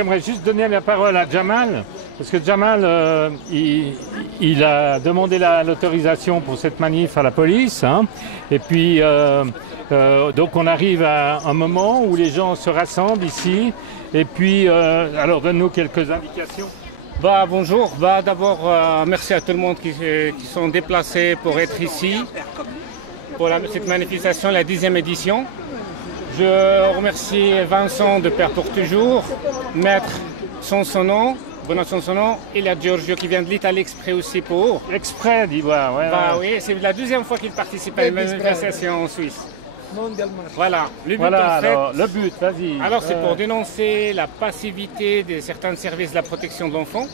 J'aimerais juste donner la parole à Jamal, parce que Jamal, il a demandé l'autorisation pour cette manif à la police, hein, et puis donc on arrive à un moment où les gens se rassemblent ici, et puis alors donne-nous quelques indications. Bonjour, d'abord merci à tout le monde qui sont déplacés pour être ici, pour cette manifestation, la 10e édition. Je remercie Vincent de Père pour toujours, Maître Sonsonon, Bonacion Sonsonon, et la Giorgio qui vient de l'Italie exprès aussi pour. Exprès d'Ivoire, ouais. Oui, c'est la 2e fois qu'il participe à une manifestation en Suisse. Voilà, le but en fait, alors, le but, vas-y. Alors c'est pour dénoncer la passivité de certains services de la protection de l'enfant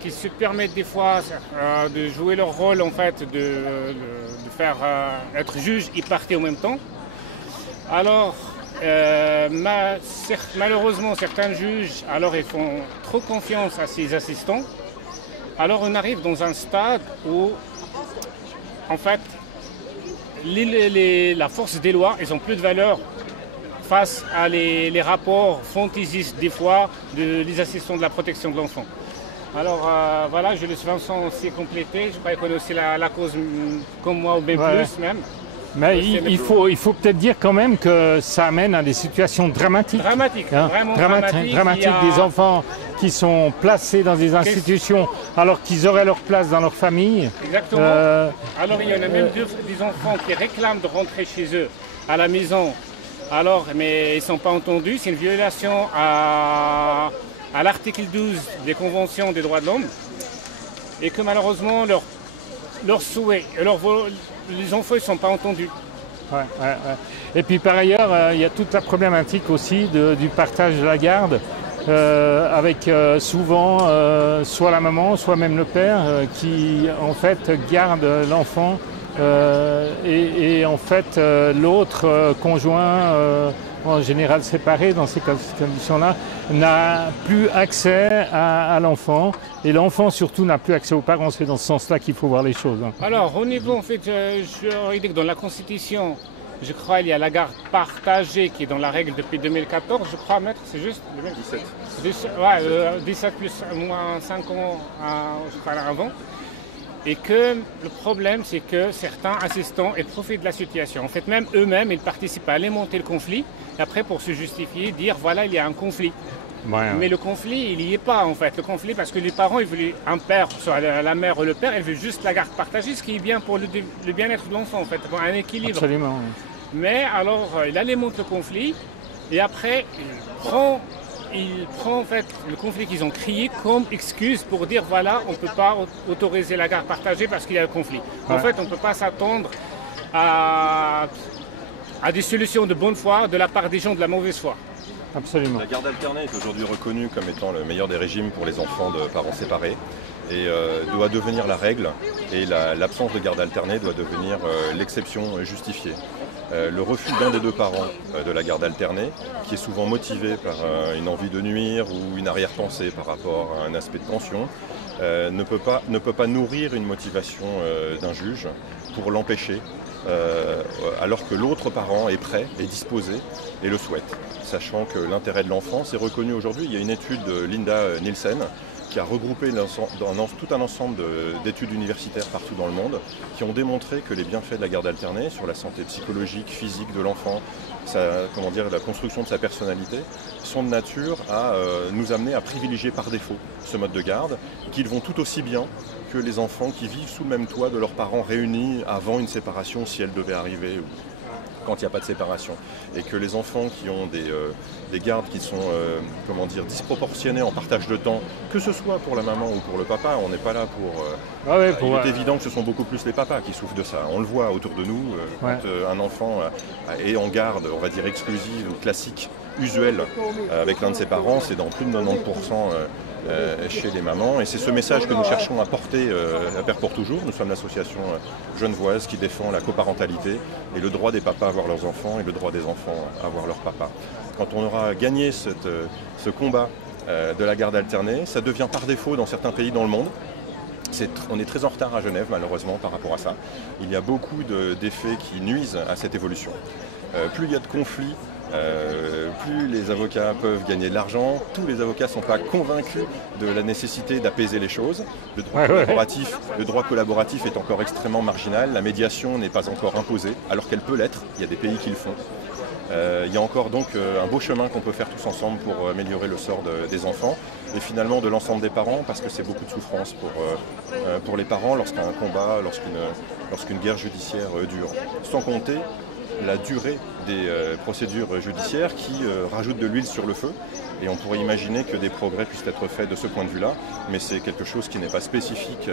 qui se permettent des fois de jouer leur rôle en fait, de faire être juge et partie en même temps. Alors malheureusement certains juges alors ils font trop confiance à ces assistants. Alors on arrive dans un stade où en fait la force des lois, ils n'ont plus de valeur face à les rapports fantaisistes des fois des assistants de la protection de l'enfant. Alors voilà, je laisse Vincent aussi compléter. Je crois qu'il connaît aussi la cause comme moi ou bien plus même. Mais il faut peut-être dire quand même que ça amène à des situations dramatiques. Dramatiques, hein, vraiment dramatiques. Des enfants qui sont placés dans des institutions alors qu'ils auraient leur place dans leur famille. Exactement. Alors il y en a même des enfants qui réclament de rentrer chez eux à la maison. Alors, mais ils ne sont pas entendus. C'est une violation à l'article 12 des conventions des droits de l'homme. Et que malheureusement leurs souhaits, les enfants ne sont pas entendus. Ouais. Et puis par ailleurs, il y a toute la problématique aussi du partage de la garde, avec souvent soit la maman, soit même le père qui en fait garde l'enfant et en fait l'autre conjoint, en général séparé dans ces conditions-là, n'a plus accès à l'enfant et l'enfant surtout n'a plus accès aux parents. C'est dans ce sens-là qu'il faut voir les choses. Hein. Alors au niveau en fait, je dis que dans la Constitution, je crois il y a la garde partagée qui est dans la règle depuis 2014, je crois, maître, c'est juste 2017. Ouais, 17 plus moins 5 ans, je crois, avant. Et que le problème, c'est que certains assistants profitent de la situation. En fait, même eux-mêmes, ils participent à alimenter le conflit. Et après, pour se justifier, dire voilà, il y a un conflit. Ouais. Mais le conflit, il n'y est pas en fait. Le conflit, parce que les parents, ils veulent un père, soit la mère ou le père, ils veulent juste la garde partagée, ce qui est bien pour le bien-être de l'enfant, en fait, pour un équilibre. Absolument. Mais alors, il alimente le conflit et après, il prend en fait le conflit qu'ils ont créé comme excuse pour dire voilà, on ne peut pas autoriser la garde partagée parce qu'il y a le conflit. Ouais. En fait, on ne peut pas s'attendre à des solutions de bonne foi de la part des gens de la mauvaise foi. Absolument. La garde alternée est aujourd'hui reconnue comme étant le meilleur des régimes pour les enfants de parents séparés et doit devenir la règle, et l'absence de garde alternée doit devenir l'exception justifiée. Le refus d'un des deux parents de la garde alternée, qui est souvent motivé par une envie de nuire ou une arrière-pensée par rapport à un aspect de pension, ne peut pas nourrir une motivation d'un juge pour l'empêcher, alors que l'autre parent est prêt, est disposé et le souhaite. Sachant que l'intérêt de l'enfant, c'est reconnu aujourd'hui. Il y a une étude de Linda Nielsen qui a regroupé tout un ensemble d'études universitaires partout dans le monde qui ont démontré que les bienfaits de la garde alternée sur la santé psychologique, physique de l'enfant, la construction de sa personnalité, sont de nature à nous amener à privilégier par défaut ce mode de garde, qu'ils vont tout aussi bien que les enfants qui vivent sous le même toit de leurs parents réunis avant une séparation, si elle devait arriver, ou quand il n'y a pas de séparation. Et que les enfants qui ont des gardes qui sont disproportionnées en partage de temps, que ce soit pour la maman ou pour le papa, on n'est pas là pour... il est évident que ce sont beaucoup plus les papas qui souffrent de ça. On le voit autour de nous, quand un enfant est en garde, on va dire exclusive, classique, usuelle, avec l'un de ses parents, c'est dans plus de 90% chez les mamans. Et c'est ce message que nous cherchons à porter à Père pour toujours. Nous sommes l'association genevoise qui défend la coparentalité et le droit des papas à voir leurs enfants et le droit des enfants à voir leur papa. Quand on aura gagné ce combat de la garde alternée, ça devient par défaut dans certains pays dans le monde. On est très en retard à Genève malheureusement par rapport à ça. Il y a beaucoup d'effets qui nuisent à cette évolution. plus il y a de conflits, plus les avocats peuvent gagner de l'argent. Tous les avocats ne sont pas convaincus de la nécessité d'apaiser les choses. Le droit collaboratif est encore extrêmement marginal. La médiation n'est pas encore imposée, alors qu'elle peut l'être. Il y a des pays qui le font. Il y a encore donc un beau chemin qu'on peut faire tous ensemble pour améliorer le sort des enfants et finalement de l'ensemble des parents, parce que c'est beaucoup de souffrance pour les parents lorsqu'un combat, lorsqu'une guerre judiciaire dure. Sans compter la durée des procédures judiciaires qui rajoutent de l'huile sur le feu. Et on pourrait imaginer que des progrès puissent être faits de ce point de vue-là, mais c'est quelque chose qui n'est pas spécifique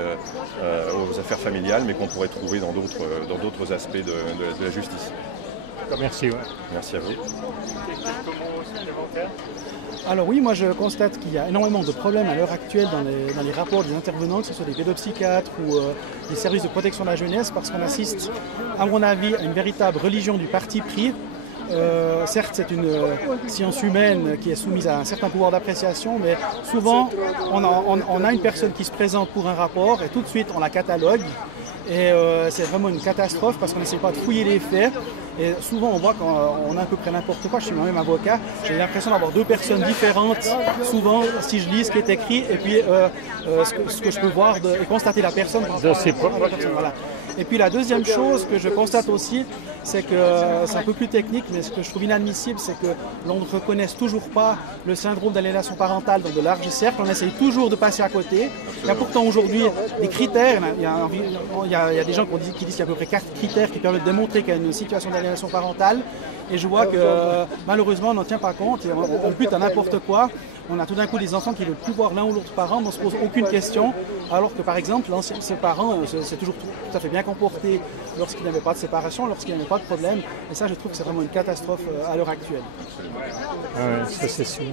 aux affaires familiales, mais qu'on pourrait trouver dans d'autres aspects de la justice. Merci. Ouais. Merci à vous. Alors oui, moi je constate qu'il y a énormément de problèmes à l'heure actuelle dans les rapports des intervenants, que ce soit des pédopsychiatres ou des services de protection de la jeunesse, parce qu'on assiste, à mon avis, à une véritable religion du parti pris. Certes, c'est une science humaine qui est soumise à un certain pouvoir d'appréciation, mais souvent, on a une personne qui se présente pour un rapport et tout de suite, on la catalogue. Et c'est vraiment une catastrophe parce qu'on n'essaie pas de fouiller les faits. Et souvent, on voit qu'on a à peu près n'importe quoi. Je suis moi-même avocat. J'ai l'impression d'avoir deux personnes différentes, souvent, si je lis ce qui est écrit et puis ce que je peux voir et constater la personne. Voilà. Et puis la deuxième chose que je constate aussi, c'est que c'est un peu plus technique, mais ce que je trouve inadmissible, c'est que l'on ne reconnaisse toujours pas le syndrome d'aliénation parentale dans de larges cercles. On essaye toujours de passer à côté. Il y a pourtant aujourd'hui des critères. Il y a des gens qui disent qu'il y a à peu près 4 critères qui permettent de démontrer qu'il y a une situation d'aliénation parentale. Et je vois que malheureusement, on n'en tient pas compte. Et on bute à n'importe quoi. On a tout d'un coup des enfants qui ne veulent plus voir l'un ou l'autre parent, mais on ne se pose aucune question. Alors que par exemple, ses parents c'est toujours tout à fait bien comporté lorsqu'il n'y avait pas de séparation, lorsqu'il n'y avait pas de problème. Et ça, je trouve que c'est vraiment une catastrophe à l'heure actuelle. Ça c'est sûr.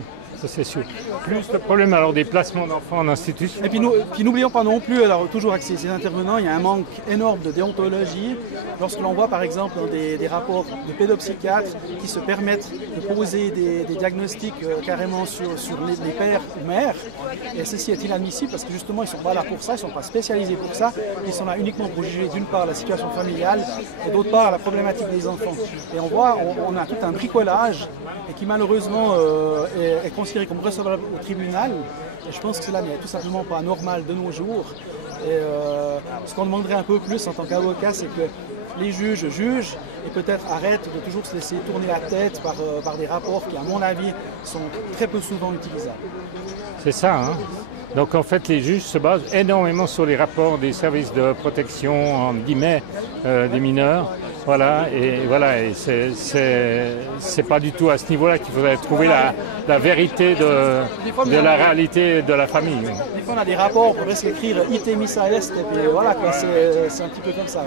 Ça c'est sûr. Plus le problème alors des placements d'enfants en institution. Et puis n'oublions pas non plus, alors toujours avec ces intervenants, il y a un manque énorme de déontologie. Lorsque l'on voit par exemple dans des rapports de pédopsychiatres qui se permettent de poser des diagnostics carrément sur les pères ou mères, et ceci est inadmissible parce que justement ils ne sont pas là pour ça, ils ne sont pas spécialisés pour ça, ils sont là uniquement pour juger d'une part la situation familiale et d'autre part la problématique des enfants. Et on voit, on a tout un bricolage et qui malheureusement est considéré comme recevable au tribunal. Et je pense que cela n'est tout simplement pas normal de nos jours. Et ce qu'on demanderait un peu plus en tant qu'avocat, c'est que les juges jugent et peut-être arrêtent de toujours se laisser tourner la tête par des rapports qui, à mon avis, sont très peu souvent utilisables. C'est ça, hein. Donc en fait, les juges se basent énormément sur les rapports des services de protection, en guillemets, des mineurs. Voilà, et c'est pas du tout à ce niveau-là qu'il faudrait trouver la vérité de la réalité de la famille. Des fois, on a des rapports pour presque écrire ite missa est, et puis voilà, c'est un petit peu comme ça.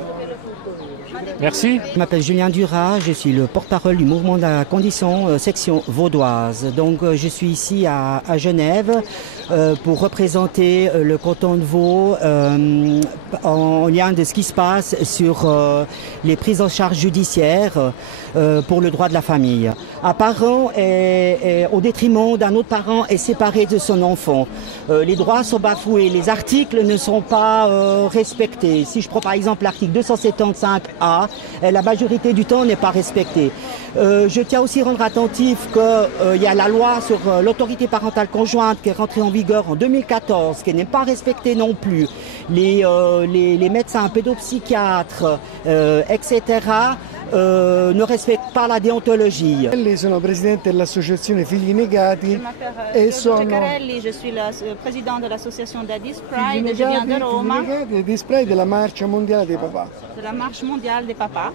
Merci. Je m'appelle Julien Duras, je suis le porte-parole du mouvement de la condition section vaudoise. Donc je suis ici à Genève pour représenter le canton de Vaud en lien de ce qui se passe sur les prises en charge judiciaires pour le droit de la famille. Un parent est au détriment d'un autre parent est séparé de son enfant. Les droits sont bafoués, les articles ne sont pas respectés. Si je prends par exemple l'article 275A, la majorité du temps n'est pas respectée. Je tiens aussi à rendre attentif qu'il y a la loi sur l'autorité parentale conjointe qui est rentrée en vigueur en 2014, qui n'est pas respectée non plus. Les médecins pédopsychiatres, etc., ne respectent pas la déontologie. Sono presidente dell'associazione Figli Negati e sono je suis le président de l'association Daddy's Pride et je viens de Roma. Daddy's Pride è la marcia mondiale dei papà. De la marche mondiale des papas.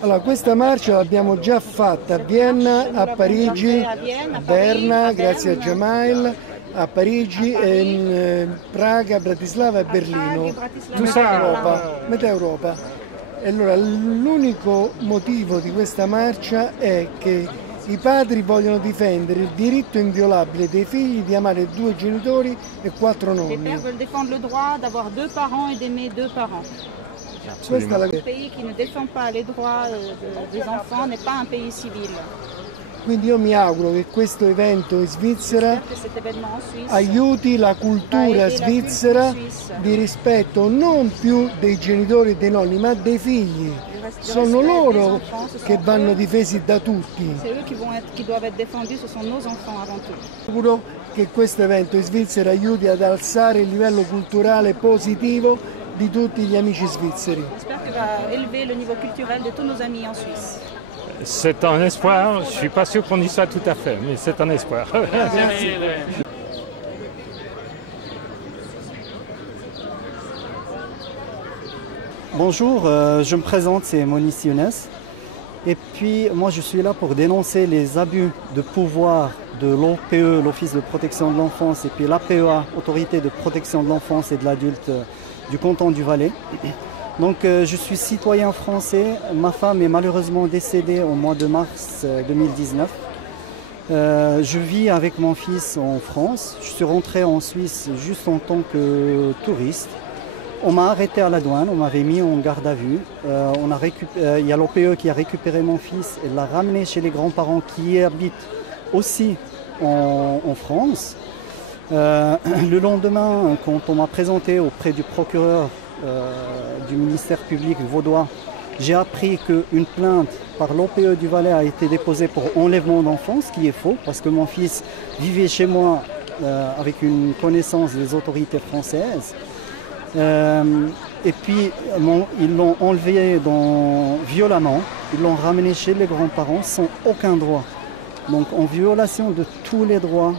Allora, questa marcia l'abbiamo già fatta a Vienna, a Parigi, a Berna, grazie a Jamail, a Parigi, e in Praga, Bratislava e Berlino. Metà Europa. E allora l'unico motivo di questa marcia è che i padri vogliono difendere il diritto inviolabile dei figli di amare 2 genitori e 4 nonni. Les pères veulent défendre le droit d'avoir 2 parents et d'aimer 2 parents. Un pays qui ne défend pas les droits des enfants n'est pas un pays civil. Quindi io mi auguro che questo evento in Svizzera aiuti la cultura svizzera di rispetto non più dei genitori e dei nonni, ma dei figli. sono loro che vanno difesi da tutti. C'est eux qui doivent être défendus, ce sont nos enfants avant tout. Auguro che questo evento in Svizzera aiuti ad alzare il livello culturale positivo di tutti gli amici svizzeri. J'espère qu'il va élever le niveau culturel de tous nos amis en Suisse. C'est un espoir, je ne suis pas sûr qu'on y soit tout à fait, mais c'est un espoir. Merci. Bonjour, je me présente, c'est Moniz Younes. Et puis moi je suis là pour dénoncer les abus de pouvoir de l'OPE, l'Office de protection de l'enfance, et puis l'APEA, Autorité de protection de l'enfance et de l'adulte du canton du Valais. Donc je suis citoyen français, ma femme est malheureusement décédée au mois de mars 2019. Je vis avec mon fils en France, je suis rentré en Suisse juste en tant que touriste. On m'a arrêté à la douane, on m'avait mis en garde à vue. Il y a l'OPE qui a récupéré mon fils et l'a ramené chez les grands-parents qui habitent aussi en France. Le lendemain, quand on m'a présenté auprès du procureur du ministère public vaudois, j'ai appris qu'une plainte par l'OPE du Valais a été déposée pour enlèvement d'enfants, ce qui est faux, parce que mon fils vivait chez moi avec une connaissance des autorités françaises. Et puis ils l'ont enlevé violemment, ils l'ont ramené chez les grands-parents sans aucun droit. Donc en violation de tous les droits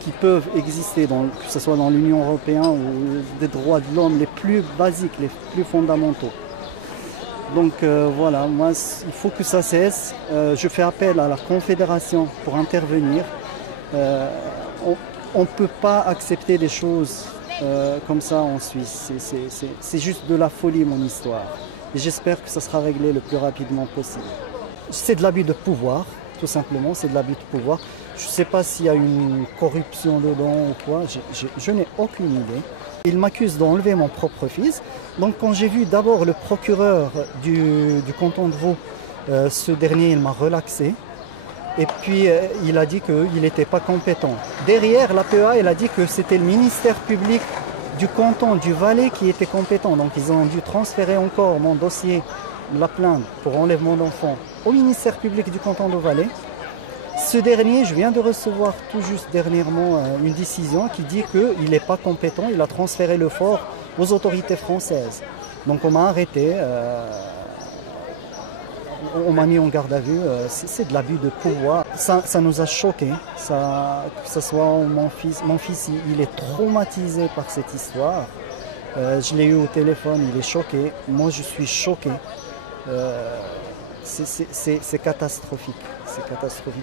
qui peuvent exister, que ce soit dans l'Union européenne ou des droits de l'homme les plus basiques, les plus fondamentaux. Donc voilà, moi il faut que ça cesse. Je fais appel à la Confédération pour intervenir. On ne peut pas accepter des choses comme ça en Suisse. C'est juste de la folie mon histoire. Et j'espère que ça sera réglé le plus rapidement possible. C'est de l'abus de pouvoir, tout simplement, c'est de l'abus de pouvoir. Je ne sais pas s'il y a une corruption dedans ou quoi, je n'ai aucune idée. Il m'accuse d'enlever mon propre fils. Donc quand j'ai vu d'abord le procureur du canton de Vaud, ce dernier il m'a relaxé. Et puis il a dit qu'il n'était pas compétent. Derrière, l'APEA, il a dit que c'était le ministère public du canton du Valais qui était compétent. Donc ils ont dû transférer encore mon dossier, la plainte pour enlèvement d'enfants, au ministère public du canton du Valais. Ce dernier, je viens de recevoir tout juste dernièrement une décision qui dit qu'il n'est pas compétent, il a transféré le fort aux autorités françaises. Donc on m'a arrêté, on m'a mis en garde à vue, c'est de l'abus de pouvoir. Ça nous a choqués, que ce soit mon fils il est traumatisé par cette histoire. Je l'ai eu au téléphone, il est choqué, moi je suis choqué. C'est catastrophique,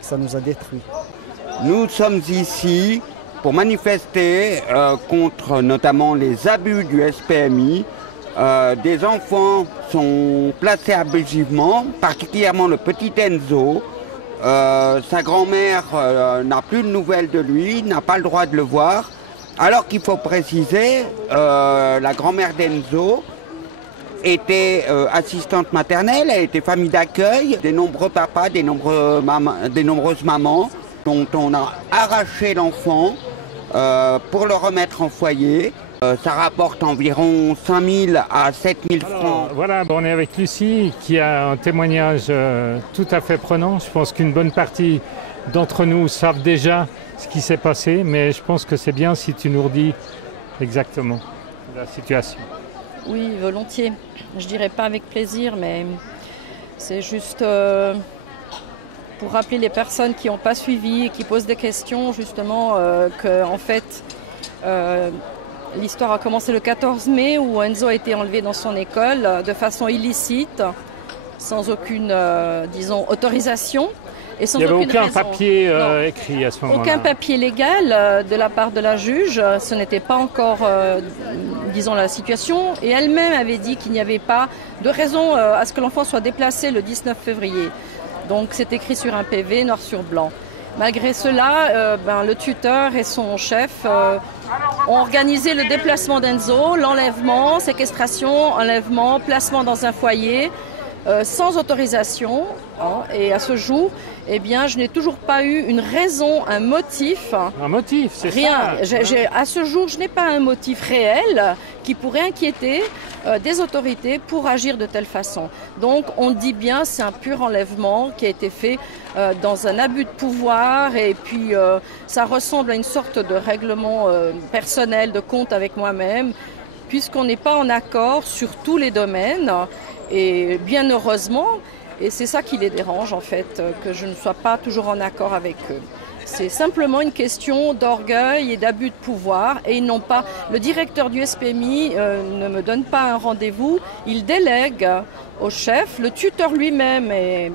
ça nous a détruits. Nous sommes ici pour manifester contre notamment les abus du SPMI. Des enfants sont placés abusivement, particulièrement le petit Enzo. Sa grand-mère n'a plus de nouvelles de lui, n'a pas le droit de le voir. Alors qu'il faut préciser, la grand-mère d'Enzo était assistante maternelle, elle était famille d'accueil, des nombreux papas, des nombreuses mamans dont on a arraché l'enfant pour le remettre en foyer. Ça rapporte environ 5 000 à 7 000 francs. Voilà, on est avec Lucie qui a un témoignage tout à fait prenant. Je pense qu'une bonne partie d'entre nous savent déjà ce qui s'est passé, mais je pense que c'est bien si tu nous redis exactement la situation. Oui, volontiers. Je dirais pas avec plaisir, mais c'est juste pour rappeler les personnes qui n'ont pas suivi et qui posent des questions, justement, qu'en fait, l'histoire a commencé le 14 mai où Enzo a été enlevé dans son école de façon illicite, sans aucune, disons, autorisation. Et sans Il n'y avait aucun raison. papier écrit à ce moment-là. Aucun papier légal de la part de la juge. Ce n'était pas encore, disons, la situation. Et elle-même avait dit qu'il n'y avait pas de raison à ce que l'enfant soit déplacé le 19 février. Donc c'est écrit sur un PV, noir sur blanc. Malgré cela, le tuteur et son chef ont organisé le déplacement d'Enzo, l'enlèvement, séquestration, enlèvement, placement dans un foyer. sans autorisation. Hein, et à ce jour, eh bien, je n'ai toujours pas eu une raison, un motif. Un motif, c'est rien. ça. À ce jour, je n'ai pas un motif réel qui pourrait inquiéter des autorités pour agir de telle façon. Donc, on dit bien, c'est un pur enlèvement qui a été fait dans un abus de pouvoir et puis ça ressemble à une sorte de règlement personnel, de compte avec moi-même, puisqu'on n'est pas en accord sur tous les domaines et bien heureusement. Et c'est ça qui les dérange en fait, que je ne sois pas toujours en accord avec eux. C'est simplement une question d'orgueil et d'abus de pouvoir et ils n'ont pas. Le directeur du SPMI ne me donne pas un rendez-vous, il délègue au chef, le tuteur lui-même est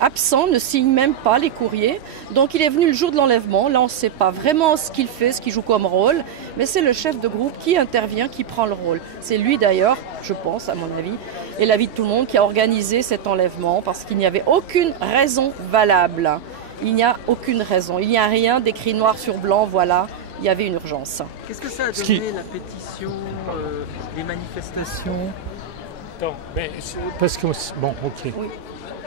absent, ne signe même pas les courriers. Donc il est venu le jour de l'enlèvement, là on ne sait pas vraiment ce qu'il fait, ce qu'il joue comme rôle, mais c'est le chef de groupe qui intervient, qui prend le rôle. C'est lui d'ailleurs, je pense à mon avis, et l'avis de tout le monde qui a organisé cet enlèvement parce qu'il n'y avait aucune raison valable. Il n'y a aucune raison. Il n'y a rien d'écrit noir sur blanc, voilà, il y avait une urgence. Qu'est-ce que ça a donné, la pétition, les manifestations? Attends, mais parce que... Bon, ok. Oui.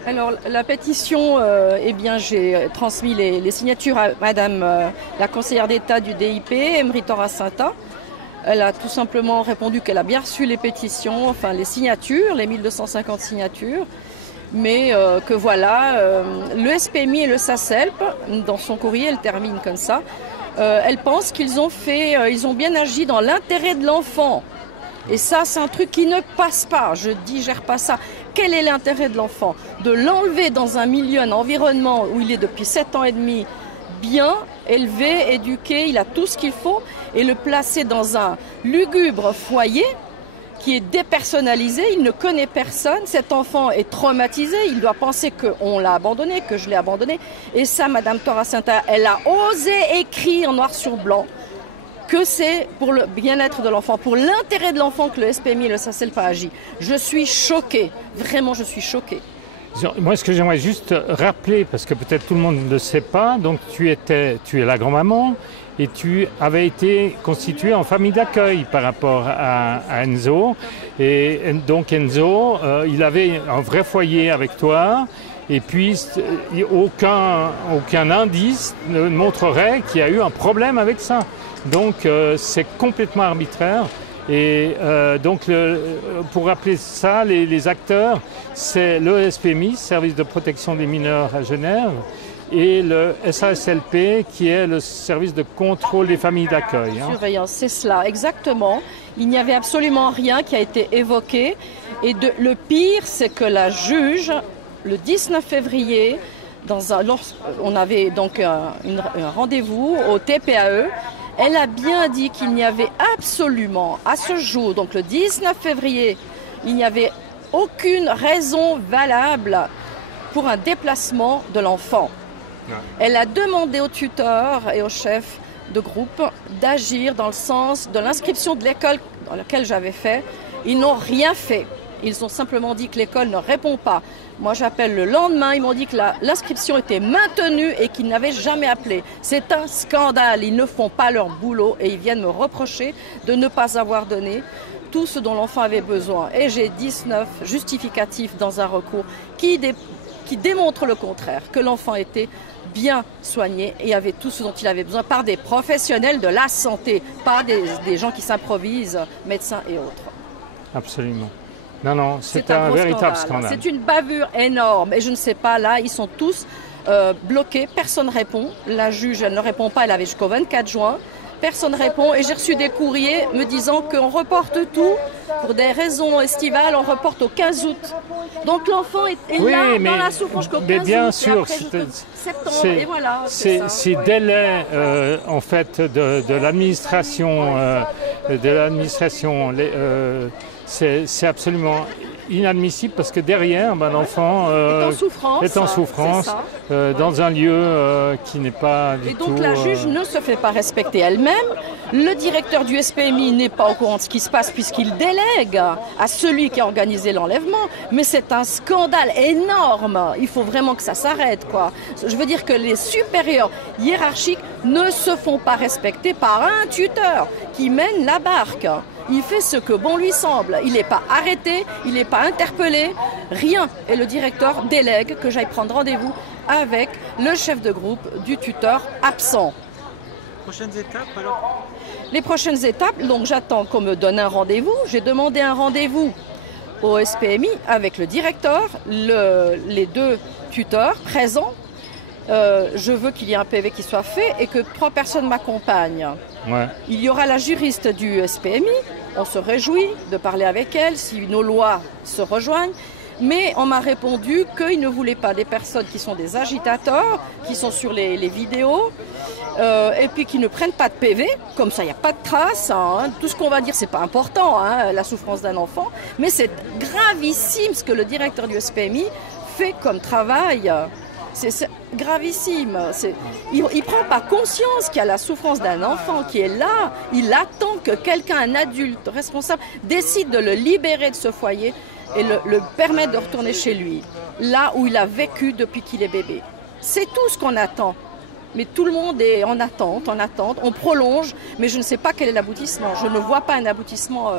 Alors, la pétition, eh bien, j'ai transmis les signatures à Madame la conseillère d'État du DIP, Emery Toracinta. Elle a tout simplement répondu qu'elle a bien reçu les pétitions, enfin les signatures, les 1250 signatures, mais que voilà, le SPMI et le SACELP, dans son courrier, elle termine comme ça, elle pense qu'ils ont bien agi dans l'intérêt de l'enfant. Et ça, c'est un truc qui ne passe pas, je digère pas ça. Quel est l'intérêt de l'enfant? De l'enlever dans un milieu, un environnement où il est depuis 7 ans et demi bien élevé, éduqué, il a tout ce qu'il faut, et le placer dans un lugubre foyer qui est dépersonnalisé, il ne connaît personne, cet enfant est traumatisé, il doit penser qu'on l'a abandonné, que je l'ai abandonné. Et ça, Madame Toracinta, elle a osé écrire noir sur blanc que c'est pour le bien-être de l'enfant, pour l'intérêt de l'enfant que le SPMI et le SACELP a agi. Je suis choquée, vraiment je suis choquée. Moi, ce que j'aimerais juste rappeler, parce que peut-être tout le monde ne le sait pas, donc tu es la grand-maman et tu avais été constituée en famille d'accueil par rapport à Enzo. Et donc Enzo, il avait un vrai foyer avec toi. Et puis, aucun indice ne montrerait qu'il y a eu un problème avec ça. Donc, c'est complètement arbitraire. Et donc, pour rappeler ça, les acteurs, c'est le SPMI, Service de protection des mineurs à Genève, et le SACLP, qui est le service de contrôle des familles d'accueil. Surveillance, c'est cela, exactement. Il n'y avait absolument rien qui a été évoqué. Et le pire, c'est que la juge, le 19 février, on avait donc un rendez-vous au TPAE. Elle a bien dit qu'il n'y avait absolument, à ce jour, donc le 19 février, il n'y avait aucune raison valable pour un déplacement de l'enfant. Elle a demandé au tuteur et au chef de groupe d'agir dans le sens de l'inscription de l'école dans laquelle j'avais fait. Ils n'ont rien fait. Ils ont simplement dit que l'école ne répond pas. Moi, j'appelle le lendemain, ils m'ont dit que l'inscription était maintenue et qu'ils n'avaient jamais appelé. C'est un scandale, ils ne font pas leur boulot et ils viennent me reprocher de ne pas avoir donné tout ce dont l'enfant avait besoin. Et j'ai 19 justificatifs dans un recours qui démontrent le contraire, que l'enfant était bien soigné et avait tout ce dont il avait besoin par des professionnels de la santé, pas des gens qui s'improvisent, médecins et autres. Absolument. Non, c'est un véritable scandale. C'est une bavure énorme. Et je ne sais pas, là, ils sont tous bloqués. Personne ne répond. La juge, elle ne répond pas. Elle avait jusqu'au 24 juin. Personne ne répond. Et j'ai reçu des courriers me disant qu'on reporte tout. Pour des raisons estivales, on reporte au 15 août. Donc l'enfant est là, dans la souffrance jusqu'au 15 bien août. Sûr, septembre. Et voilà, ces délais, en fait, de l'administration, c'est absolument inadmissible parce que derrière, l'enfant est en souffrance dans un lieu qui n'est pas du tout... Et donc la juge ne se fait pas respecter elle-même. Le directeur du SPMI n'est pas au courant de ce qui se passe puisqu'il délègue à celui qui a organisé l'enlèvement. Mais c'est un scandale énorme. Il faut vraiment que ça s'arrête, quoi. Je veux dire que les supérieurs hiérarchiques ne se font pas respecter par un tuteur qui mène la barque. Il fait ce que bon lui semble. Il n'est pas arrêté, il n'est pas interpellé, rien. Et le directeur délègue que j'aille prendre rendez-vous avec le chef de groupe du tuteur absent. Prochaines étapes alors? Les prochaines étapes, donc j'attends qu'on me donne un rendez-vous. J'ai demandé un rendez-vous au SPMI avec le directeur, les deux tuteurs présents. Je veux qu'il y ait un PV qui soit fait et que 3 personnes m'accompagnent. Ouais. Il y aura la juriste du SPMI. On se réjouit de parler avec elle si nos lois se rejoignent. Mais on m'a répondu qu'ils ne voulaient pas des personnes qui sont des agitateurs, qui sont sur les vidéos, et puis qui ne prennent pas de PV. Comme ça, il n'y a pas de traces. Hein. Tout ce qu'on va dire, c'est pas important, hein, la souffrance d'un enfant. Mais c'est gravissime ce que le directeur du SPMI fait comme travail. C'est gravissime. Il ne prend pas conscience qu'il y a la souffrance d'un enfant qui est là. Il attend que quelqu'un, un adulte responsable, décide de le libérer de ce foyer et le permettre de retourner chez lui, là où il a vécu depuis qu'il est bébé. C'est tout ce qu'on attend. Mais tout le monde est en attente, on prolonge, mais je ne sais pas quel est l'aboutissement. Je ne vois pas un aboutissement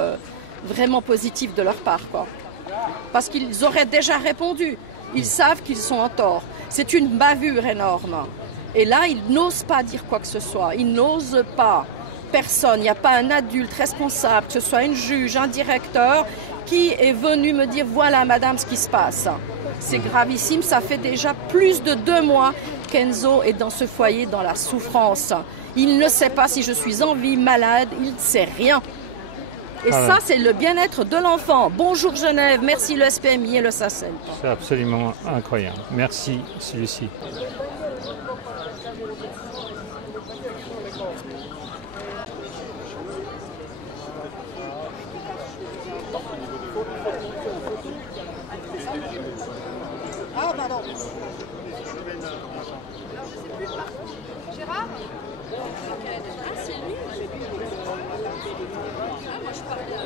vraiment positif de leur part, quoi. Parce qu'ils auraient déjà répondu. Ils savent qu'ils sont en tort. C'est une bavure énorme. Et là, ils n'osent pas dire quoi que ce soit. Ils n'osent pas. Personne, il n'y a pas un adulte responsable, que ce soit une juge, un directeur, qui est venu me dire, voilà madame ce qui se passe. C'est gravissime, ça fait déjà plus de 2 mois qu'Enzo est dans ce foyer, dans la souffrance. Il ne sait pas si je suis en vie, malade, il ne sait rien. Et ça, c'est le bien-être de l'enfant. Bonjour Genève, merci le SPMI et le SACEM. C'est absolument incroyable. Merci Lucie. Ah, pardon. Gérard? Ah, c'est lui. Ah, moi je parlais.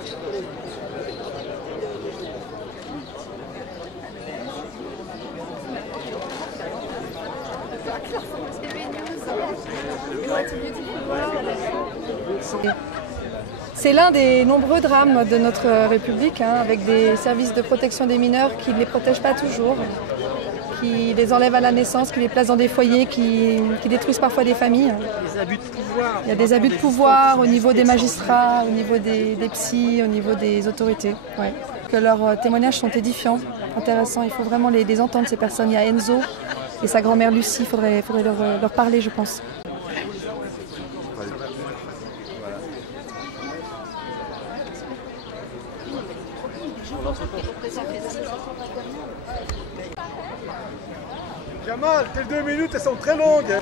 C'est l'un des nombreux drames de notre République, hein, avec des services de protection des mineurs qui ne les protègent pas toujours, qui les enlèvent à la naissance, qui les placent dans des foyers, qui détruisent parfois des familles. Des abus de pouvoir. Il y a des abus de pouvoir au niveau des magistrats, au niveau des psys, au niveau des autorités. Ouais. Que leurs témoignages sont édifiants, intéressants. Il faut vraiment les entendre, ces personnes. Il y a Enzo et sa grand-mère Lucie, il faudrait leur parler, je pense. Jamal, tes 2 minutes, elles sont très longues.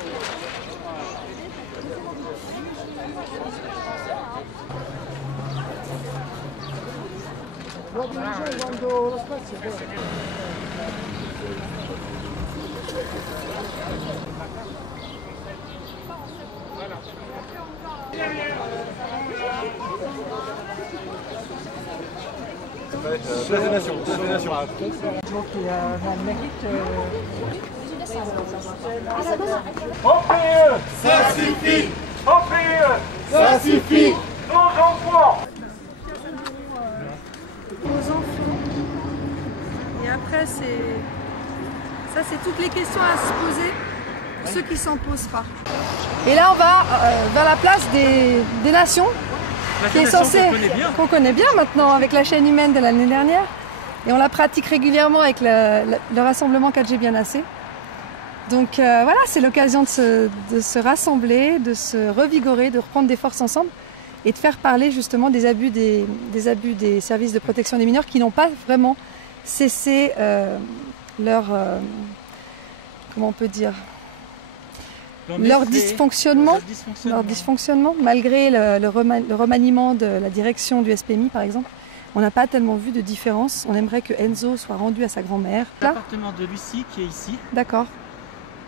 Donc il y a un mérite. OPE, ça suffit. OPE, ça suffit. Nos enfants. Aux enfants. Et après, c'est toutes les questions à se poser pour ceux qui ne s'en posent pas. Et là, on va vers la place des Nations, qui est censée, qu'on connaît bien maintenant avec la chaîne humaine de l'année dernière. Et on la pratique régulièrement avec le rassemblement 4G Bien Assez. Donc voilà, c'est l'occasion de se rassembler, de se revigorer, de reprendre des forces ensemble et de faire parler justement des abus des services de protection des mineurs qui n'ont pas vraiment cessé leur dysfonctionnement, malgré le remaniement de la direction du SPMI par exemple. On n'a pas tellement vu de différence. On aimerait que Enzo soit rendu à sa grand-mère. L'appartement de Lucie qui est ici. D'accord.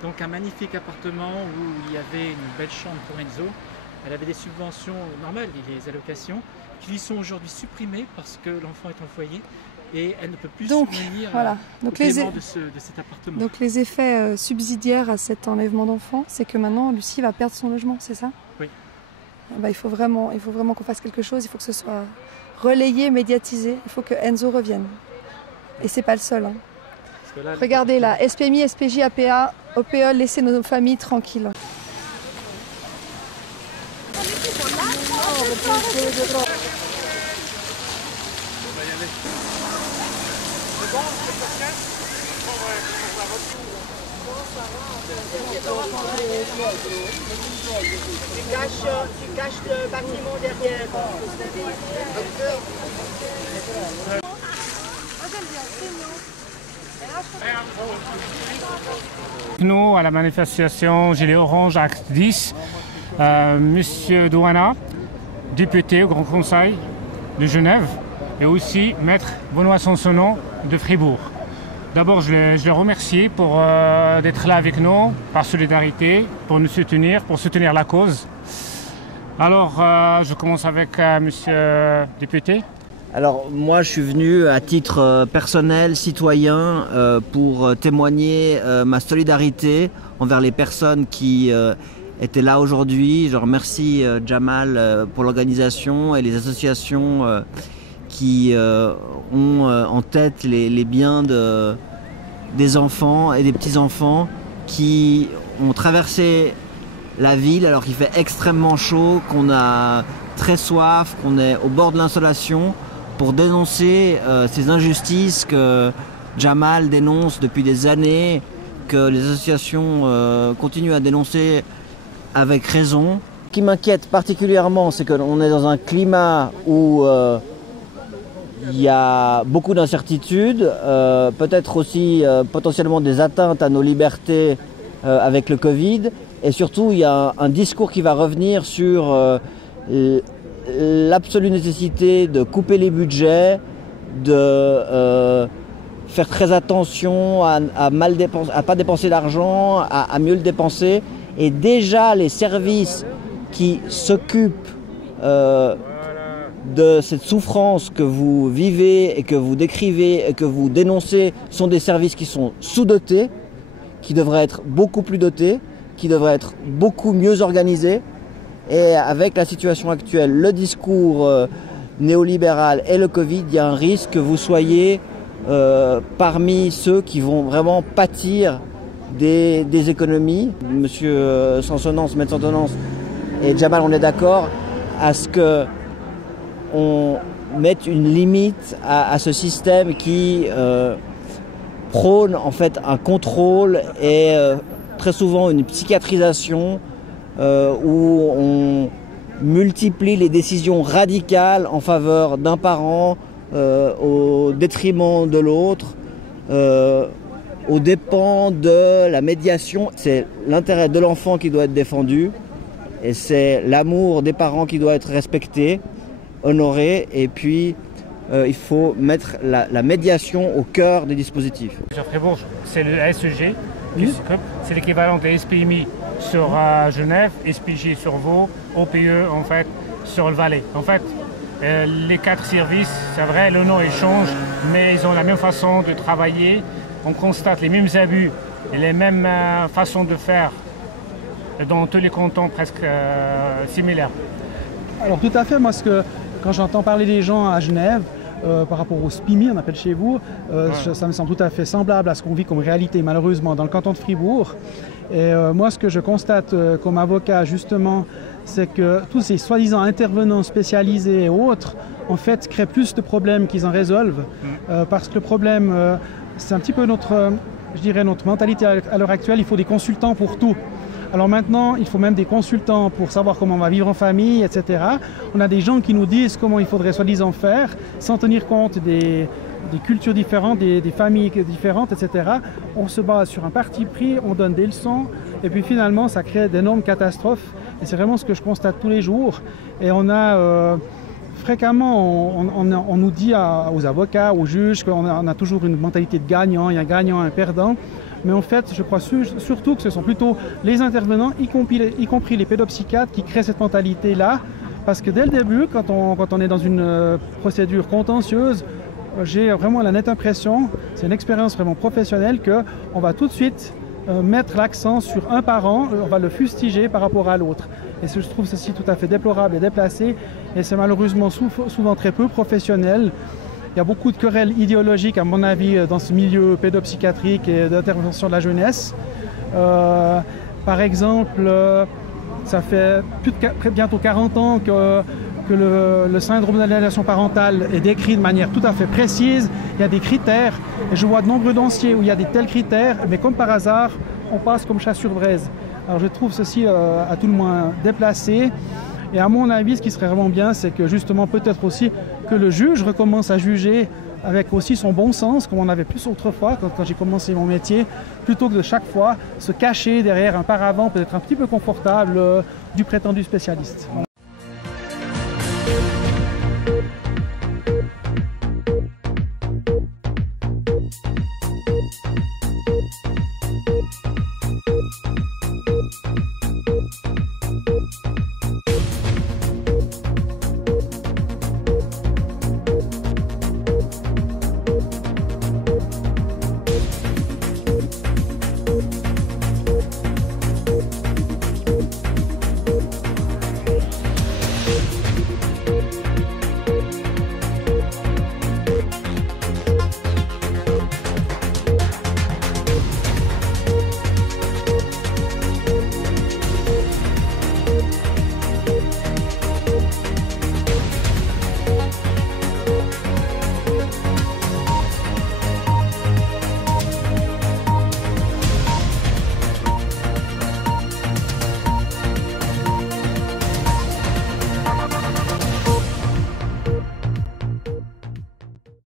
Donc un magnifique appartement où il y avait une belle chambre pour Enzo. Elle avait des subventions normales et des allocations qui lui sont aujourd'hui supprimées parce que l'enfant est en foyer et elle ne peut plus subvenir au paiement de cet appartement. Donc les effets subsidiaires à cet enlèvement d'enfant, c'est que maintenant Lucie va perdre son logement, c'est ça? Oui. il faut vraiment qu'on fasse quelque chose, il faut que ce soit relayé, médiatisé, il faut que Enzo revienne. Et c'est pas le seul. Hein. Regardez là, SPMI, SPJ, APA, OPE, laissez nos familles tranquilles. Tu caches le bâtiment derrière. Nous, à la manifestation Gilet Orange, acte 10, Monsieur Douana, député au Grand Conseil de Genève, et aussi Maître Benoît Sansonon de Fribourg. D'abord, je les remercie pour d'être là avec nous, par solidarité, pour nous soutenir, pour soutenir la cause. Alors, je commence avec Monsieur le député. Alors moi je suis venu à titre personnel, citoyen, pour témoigner ma solidarité envers les personnes qui étaient là aujourd'hui. Je remercie Jamal pour l'organisation et les associations qui ont en tête les biens des enfants et des petits-enfants qui ont traversé la ville alors qu'il fait extrêmement chaud, qu'on a très soif, qu'on est au bord de l'insolation, pour dénoncer ces injustices que Jamal dénonce depuis des années, que les associations continuent à dénoncer avec raison. Ce qui m'inquiète particulièrement, c'est qu'on est dans un climat où il y a beaucoup d'incertitudes, peut-être aussi potentiellement des atteintes à nos libertés avec le Covid, et surtout il y a un discours qui va revenir sur l'absolue nécessité de couper les budgets, de faire très attention à pas dépenser l'argent, à mieux le dépenser. Et déjà les services qui s'occupent de cette souffrance que vous vivez et que vous décrivez et que vous dénoncez sont des services qui sont sous-dotés, qui devraient être beaucoup plus dotés, qui devraient être beaucoup mieux organisés. Et avec la situation actuelle, le discours néolibéral et le Covid, il y a un risque que vous soyez parmi ceux qui vont vraiment pâtir des économies. Monsieur Sansonance, Maître Sansonance et Jamal, on est d'accord à ce qu'on mette une limite à ce système qui prône en fait un contrôle et très souvent une psychiatrisation où on multiplie les décisions radicales en faveur d'un parent au détriment de l'autre, aux dépens de la médiation. C'est l'intérêt de l'enfant qui doit être défendu et c'est l'amour des parents qui doit être respecté, honoré, et puis il faut mettre la médiation au cœur des dispositifs. Fribourg, c'est le SEG qui s'occupe, c'est l'équivalent de SPMI sur Genève, SPJ sur Vaud, OPE en fait sur le Valais. En fait, les 4 services, c'est vrai, le nom il change, mais ils ont la même façon de travailler. On constate les mêmes abus et les mêmes façons de faire dans tous les cantons presque similaires. Alors tout à fait, moi quand j'entends parler des gens à Genève, par rapport au SPIMI, on appelle chez vous, ça me semble tout à fait semblable à ce qu'on vit comme réalité malheureusement dans le canton de Fribourg. Et moi ce que je constate comme avocat justement, c'est que tous ces soi-disant intervenants spécialisés et autres, en fait, créent plus de problèmes qu'ils en résolvent. Parce que le problème, c'est un petit peu notre mentalité à l'heure actuelle, il faut des consultants pour tout. Alors maintenant, il faut même des consultants pour savoir comment on va vivre en famille, etc. On a des gens qui nous disent comment il faudrait soi-disant faire, sans tenir compte des cultures différentes, des familles différentes, etc. On se base sur un parti pris, on donne des leçons, et puis finalement, ça crée d'énormes catastrophes. Et c'est vraiment ce que je constate tous les jours. Et on a fréquemment, on nous dit aux avocats, aux juges, qu'on a toujours une mentalité de gagnant, il y a un gagnant, un perdant. Mais en fait, je crois surtout que ce sont plutôt les intervenants, y compris les pédopsychiatres, qui créent cette mentalité-là. Parce que dès le début, quand on est dans une procédure contentieuse, j'ai vraiment la nette impression, c'est une expérience vraiment professionnelle, qu'on va tout de suite mettre l'accent sur un parent, on va le fustiger par rapport à l'autre. Et je trouve ceci tout à fait déplorable et déplacé, et c'est malheureusement souvent très peu professionnel. Il y a beaucoup de querelles idéologiques, à mon avis, dans ce milieu pédopsychiatrique et d'intervention de la jeunesse. Par exemple, ça fait bientôt 40 ans que le syndrome d'aliénation parentale est décrit de manière tout à fait précise. Il y a des critères, et je vois de nombreux dossiers où il y a des tels critères, mais comme par hasard, on passe comme chat sur braise. Alors je trouve ceci à tout le moins déplacé. Et à mon avis, ce qui serait vraiment bien, c'est que justement peut-être aussi que le juge recommence à juger avec aussi son bon sens, comme on avait plus autrefois quand j'ai commencé mon métier, plutôt que de chaque fois se cacher derrière un paravent peut-être un petit peu confortable du prétendu spécialiste.